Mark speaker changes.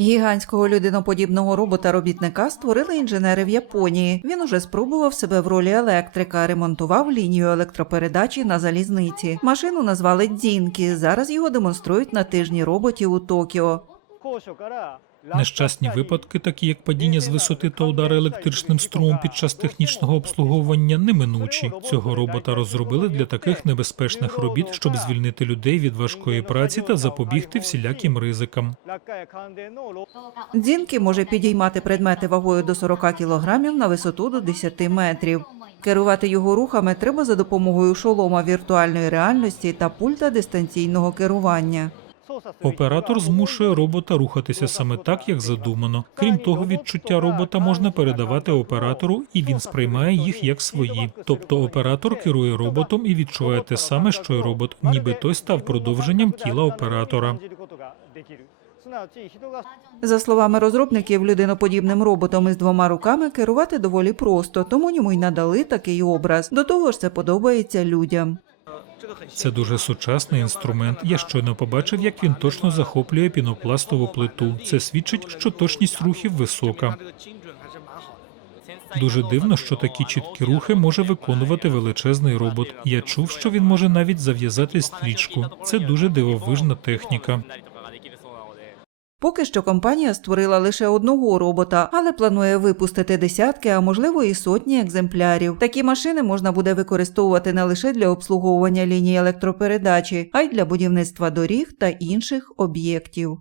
Speaker 1: Гігантського людиноподібного робота-робітника створили інженери в Японії. Він уже спробував себе в ролі електрика, ремонтував лінію електропередачі на залізниці. Машину назвали Дзінкі. Зараз його демонструють на тижні роботів у Токіо.
Speaker 2: Нещасні випадки, такі як падіння з висоти та удари електричним струмом під час технічного обслуговування, неминучі. Цього робота розробили для таких небезпечних робіт, щоб звільнити людей від важкої праці та запобігти всіляким ризикам.
Speaker 1: Дзінкі може підіймати предмети вагою до 40 кілограмів на висоту до 10 метрів. Керувати його рухами треба за допомогою шолома віртуальної реальності та пульта дистанційного керування.
Speaker 2: Оператор змушує робота рухатися саме так, як задумано. Крім того, відчуття робота можна передавати оператору, і він сприймає їх як свої. Тобто оператор керує роботом і відчуває те саме, що й робот, ніби той став продовженням тіла оператора.
Speaker 1: За словами розробників, людиноподібним роботом із двома руками керувати доволі просто, тому йому й надали такий образ. До того ж, це подобається людям.
Speaker 2: Це дуже сучасний інструмент. Я щойно побачив, як він точно захоплює пінопластову плиту. Це свідчить, що точність рухів висока. Дуже дивно, що такі чіткі рухи може виконувати величезний робот. Я чув, що він може навіть зав'язати стрічку. Це дуже дивовижна техніка.
Speaker 1: Поки що компанія створила лише одного робота, але планує випустити десятки, а можливо і сотні екземплярів. Такі машини можна буде використовувати не лише для обслуговування ліній електропередачі, а й для будівництва доріг та інших об'єктів.